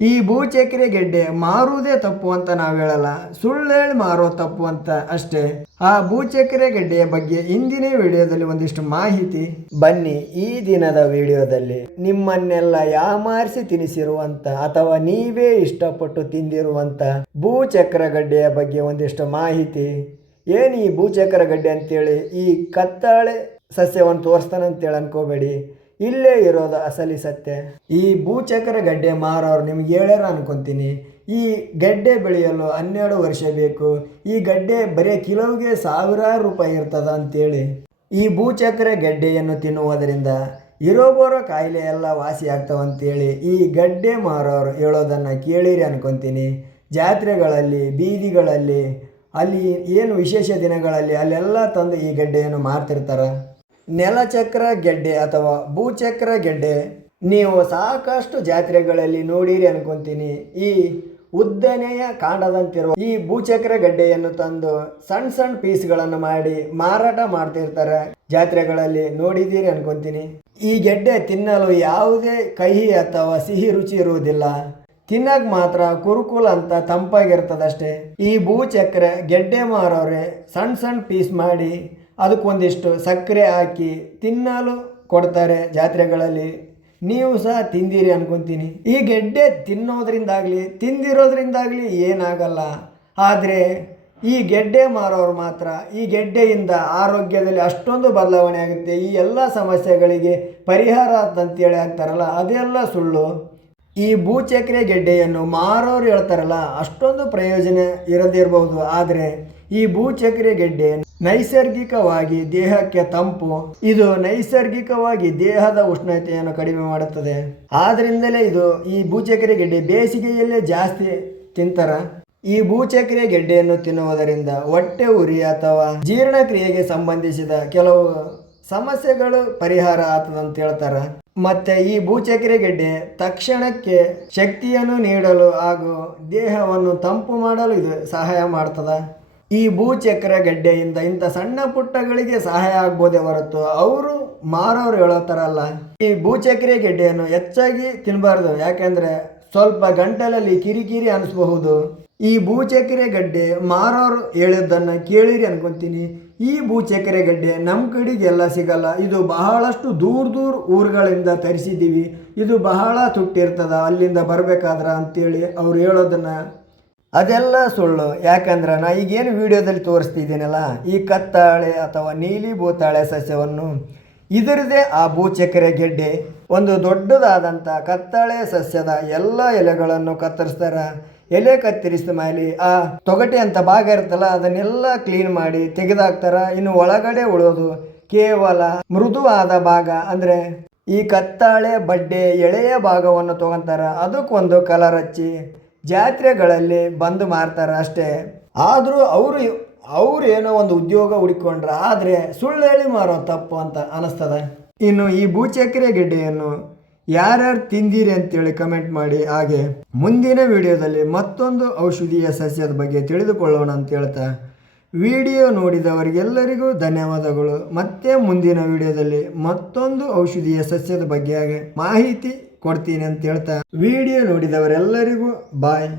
ಈ ಭೂಚಕ್ರೆ ಗೆಡ್ಡೆ ಮಾರುವುದೇ ತಪ್ಪು ಅಂತ ನಾವು ಹೇಳಲ್ಲ, ಸುಳ್ಳು ಹೇಳಿ ಮಾರೋ ತಪ್ಪು ಅಂತ ಅಷ್ಟೇ. ಆ ಭೂಚಕ್ರೆ ಗೆಡ್ಡೆಯ ಬಗ್ಗೆ ಇಂದಿನ ವಿಡಿಯೋದಲ್ಲಿ ಒಂದಿಷ್ಟು ಮಾಹಿತಿ. ಬನ್ನಿ ಈ ದಿನದ ವಿಡಿಯೋದಲ್ಲಿ ನಿಮ್ಮನ್ನೆಲ್ಲ ಯಾಮಾರಿಸಿ ತಿನ್ನಿಸಿರುವಂತ ಅಥವಾ ನೀವೇ ಇಷ್ಟಪಟ್ಟು ತಿಂದಿರುವಂತ ಭೂಚಕ್ರ ಗಡ್ಡೆಯ ಬಗ್ಗೆ ಒಂದಿಷ್ಟು ಮಾಹಿತಿ. ಏನು ಈ ಭೂಚಕ್ರ ಗಡ್ಡೆ ಅಂತೇಳಿ ಈ ಕತ್ತಾಳೆ ಸಸ್ಯವನ್ನು ತೋರಿಸ್ತಾನಂತೇಳಿ ಅನ್ಕೋಬೇಡಿ, ಇಲ್ಲೇ ಇರೋದು ಅಸಲಿ ಸತ್ಯ. ಈ ಭೂಚಕ್ರ ಗಡ್ಡೆ ಮಾರೋರು ನಿಮ್ಗೆ ಹೇಳ್ಯಾರ ಅನ್ಕೊಂತೀನಿ. ಈ ಗಡ್ಡೆ ಬೆಳೆಯಲು 12 ವರ್ಷ ಬೇಕು. ಈ ಗಡ್ಡೆ ಬರೀ ಕಿಲೋಗೆ ಸಾವಿರಾರು ರೂಪಾಯಿ ಇರ್ತದ ಅಂತೇಳಿ. ಈ ಭೂಚಕ್ರ ಗಡ್ಡೆಯನ್ನು ತಿನ್ನುವುದರಿಂದ ಬರೋ ಕಾಯಿಲೆ ಎಲ್ಲ ವಾಸಿ ಆಗ್ತಾವಂತೇಳಿ ಈ ಗಡ್ಡೆ ಮಾರೋರು ಹೇಳೋದನ್ನು ಕೇಳಿರಿ ಅನ್ಕೊಂತೀನಿ. ಜಾತ್ರೆಗಳಲ್ಲಿ, ಬೀದಿಗಳಲ್ಲಿ, ಅಲ್ಲಿ ಏನು ವಿಶೇಷ ದಿನಗಳಲ್ಲಿ ಅಲ್ಲೆಲ್ಲ ತಂದು ಈ ಗಡ್ಡೆಯನ್ನು ಮಾರ್ತಿರ್ತಾರೆ. ನೆಲಚಕ್ರ ಗೆಡ್ಡೆ ಅಥವಾ ಭೂಚಕ್ರ ಗೆಡ್ಡೆ ನೀವು ಸಾಕಷ್ಟು ಜಾತ್ರೆಗಳಲ್ಲಿ ನೋಡಿರಿ ಅನ್ಕೊಂತೀನಿ. ಈ ಉದ್ದನೆಯ ಕಾಂಡದಂತಿರುವ ಈ ಭೂಚಕ್ರ ಗಡ್ಡೆಯನ್ನು ತಂದು ಸಣ್ಣ ಸಣ್ಣ ಪೀಸ್ಗಳನ್ನು ಮಾಡಿ ಮಾರಾಟ ಮಾಡ್ತಿರ್ತಾರೆ. ಜಾತ್ರೆಗಳಲ್ಲಿ ನೋಡಿದ್ದೀರಿ ಅನ್ಕೊಂತೀನಿ. ಈ ಗೆಡ್ಡೆ ತಿನ್ನಲು ಯಾವುದೇ ಕಹಿ ಅಥವಾ ಸಿಹಿ ರುಚಿ ಇರುವುದಿಲ್ಲ. ತಿನ್ನಕ್ಕೆ ಮಾತ್ರ ಕುರುಕುಲ್ ಅಂತ ತಂಪಾಗಿರ್ತದಷ್ಟೇ. ಈ ಭೂಚಕ್ರ ಗೆಡ್ಡೆ ಮಾರೋರೆ ಸಣ್ಣ ಸಣ್ಣ ಪೀಸ್ ಮಾಡಿ ಅದಕ್ಕೊಂದಿಷ್ಟು ಸಕ್ಕರೆ ಹಾಕಿ ತಿನ್ನಲು ಕೊಡ್ತಾರೆ ಜಾತ್ರೆಗಳಲ್ಲಿ. ನೀವು ಸಹ ತಿಂದಿರಿ ಅನ್ಕೊಂತೀನಿ. ಈ ಗೆಡ್ಡೆ ತಿನ್ನೋದ್ರಿಂದಾಗಲಿ ತಿಂದಿರೋದ್ರಿಂದಾಗಲಿ ಏನಾಗಲ್ಲ. ಆದರೆ ಈ ಗೆಡ್ಡೆ ಮಾರೋರು ಮಾತ್ರ ಈ ಗೆಡ್ಡೆಯಿಂದ ಆರೋಗ್ಯದಲ್ಲಿ ಅಷ್ಟೊಂದು ಬದಲಾವಣೆ ಆಗುತ್ತೆ, ಈ ಎಲ್ಲ ಸಮಸ್ಯೆಗಳಿಗೆ ಪರಿಹಾರ ಅಂತೇಳಿ ಆಗ್ತಾರಲ್ಲ, ಅದೆಲ್ಲ ಸುಳ್ಳು. ಈ ಭೂಚಕ್ರೆ ಗೆಡ್ಡೆಯನ್ನು ಮಾರೋರು ಹೇಳ್ತಾರಲ್ಲ, ಅಷ್ಟೊಂದು ಪ್ರಯೋಜನ ಇರದಿರಬಹುದು. ಆದರೆ ಈ ಭೂಚಕ್ರೆ ಗೆಡ್ಡೆ ನೈಸರ್ಗಿಕವಾಗಿ ದೇಹಕ್ಕೆ ತಂಪು. ಇದು ನೈಸರ್ಗಿಕವಾಗಿ ದೇಹದ ಉಷ್ಣತೆಯನ್ನು ಕಡಿಮೆ ಮಾಡುತ್ತದೆ. ಆದ್ರಿಂದಲೇ ಈ ಭೂಚಕ್ರೆ ಗೆಡ್ಡೆ ಬೇಸಿಗೆಯಲ್ಲೇ ಜಾಸ್ತಿ ತಿಂತಾರ. ಈ ಭೂಚಕ್ರೆ ಗೆಡ್ಡೆಯನ್ನು ತಿನ್ನುವುದರಿಂದ ಹೊಟ್ಟೆ ಉರಿ ಅಥವಾ ಜೀರ್ಣಕ್ರಿಯೆಗೆ ಸಂಬಂಧಿಸಿದ ಕೆಲವು ಸಮಸ್ಯೆಗಳು ಪರಿಹಾರ ಆಗ್ತದಂತ ಹೇಳ್ತಾರೆ. ಮತ್ತೆ ಈ ಭೂಚಕ್ರೆ ಗೆಡ್ಡೆ ತಕ್ಷಣಕ್ಕೆ ಶಕ್ತಿಯನ್ನು ನೀಡಲು ಹಾಗೂ ದೇಹವನ್ನು ತಂಪು ಮಾಡಲು ಇದು ಸಹಾಯ ಮಾಡ್ತದ. ಈ ಭೂಚಕ್ರ ಗಡ್ಡೆಯಿಂದ ಇಂಥ ಸಣ್ಣ ಪುಟ್ಟಗಳಿಗೆ ಸಹಾಯ ಆಗ್ಬೋದೇ ಹೊರತು ಅವರು ಮಾರೋರು ಹೇಳೋತಾರಲ್ಲ. ಈ ಭೂಚಕ್ರೆ ಗೆಡ್ಡೆಯನ್ನು ಹೆಚ್ಚಾಗಿ ತಿನ್ನಬಾರ್ದು, ಯಾಕೆಂದ್ರೆ ಸ್ವಲ್ಪ ಗಂಟಲಲ್ಲಿ ಕಿರಿಕಿರಿ ಅನಿಸ್ಬಹುದು. ಈ ಭೂಚಕ್ರೆ ಗಡ್ಡೆ ಮಾರೋರು ಹೇಳಿದ್ದನ್ನು ಕೇಳಿರಿ ಅನ್ಕೊಂತೀನಿ. ಈ ಭೂಚಕ್ರೆ ಗಡ್ಡೆ ನಮ್ಮ ಕಡೆಗೆಲ್ಲ ಸಿಗಲ್ಲ. ಇದು ಬಹಳಷ್ಟು ದೂರ ಊರುಗಳಿಂದ ತರಿಸಿದ್ದೀವಿ. ಇದು ಬಹಳ ತುಟ್ಟಿರ್ತದ ಅಲ್ಲಿಂದ ಬರಬೇಕಾದ್ರ ಅಂತೇಳಿ ಅವ್ರು ಹೇಳೋದನ್ನು ಅದೆಲ್ಲ ಸುಳ್ಳು. ಯಾಕಂದ್ರೆ ನಾ ಈಗೇನು ವಿಡಿಯೋದಲ್ಲಿ ತೋರಿಸ್ತಿದ್ದೀನಲ್ಲ, ಈ ಕತ್ತಾಳೆ ಅಥವಾ ನೀಲಿ ಭೂತಾಳೆ ಸಸ್ಯವನ್ನು ಇದರದೇ ಆ ಭೂಚಕ್ರೆ ಗೆಡ್ಡೆ ಒಂದು ದೊಡ್ಡದಾದಂಥ ಕತ್ತಾಳೆ ಸಸ್ಯದ ಎಲ್ಲ ಎಲೆಗಳನ್ನು ಕತ್ತರಿಸ್ತಾರೆ. ಎಲೆ ಕತ್ತರಿಸಿದ ಮೇಲೆ ಆ ತೊಗಟೆ ಅಂತ ಭಾಗ ಇರುತ್ತಲ್ಲ, ಅದನ್ನೆಲ್ಲ ಕ್ಲೀನ್ ಮಾಡಿ ತೆಗೆದಾಕ್ತಾರ. ಇನ್ನು ಒಳಗಡೆ ಉಳೋದು ಕೇವಲ ಮೃದುವಾದ ಭಾಗ, ಅಂದರೆ ಈ ಕತ್ತಾಳೆ ಬಡ್ಡೆ ಎಳೆಯ ಭಾಗವನ್ನು ತಗೊಂತಾರ. ಅದಕ್ಕೊಂದು ಕಲರ್ ಹಚ್ಚಿ ಜಾತ್ರೆಗಳಲ್ಲಿ ಬಂದು ಮಾರ್ತಾರೆ ಅಷ್ಟೇ. ಆದರೂ ಅವರು ಏನೋ ಒಂದು ಉದ್ಯೋಗ ಹುಡುಕೊಂಡ್ರೆ, ಆದರೆ ಸುಳ್ಳು ಹೇಳಿ ಮಾರೋ ತಪ್ಪು ಅಂತ ಅನಿಸ್ತದೆ. ಇನ್ನು ಈ ಭೂಚಕ್ರೆ ಗೆಡ್ಡೆಯನ್ನು ಯಾರ್ಯಾರು ತಿಂದಿರಿ ಅಂತೇಳಿ ಕಮೆಂಟ್ ಮಾಡಿ. ಹಾಗೆ ಮುಂದಿನ ವಿಡಿಯೋದಲ್ಲಿ ಮತ್ತೊಂದು ಔಷಧೀಯ ಸಸ್ಯದ ಬಗ್ಗೆ ತಿಳಿದುಕೊಳ್ಳೋಣ ಅಂತ ಹೇಳ್ತಾ, ವಿಡಿಯೋ ನೋಡಿದವರಿಗೆಲ್ಲರಿಗೂ ಧನ್ಯವಾದಗಳು. ಮತ್ತೆ ಮುಂದಿನ ವಿಡಿಯೋದಲ್ಲಿ ಮತ್ತೊಂದು ಔಷಧೀಯ ಸಸ್ಯದ ಬಗ್ಗೆ ಮಾಹಿತಿ ಕೊಡ್ತೀನಿ ಅಂತ ಹೇಳ್ತಾ, ವಿಡಿಯೋ ನೋಡಿದವರೆಲ್ಲರಿಗೂ ಬಾಯ್.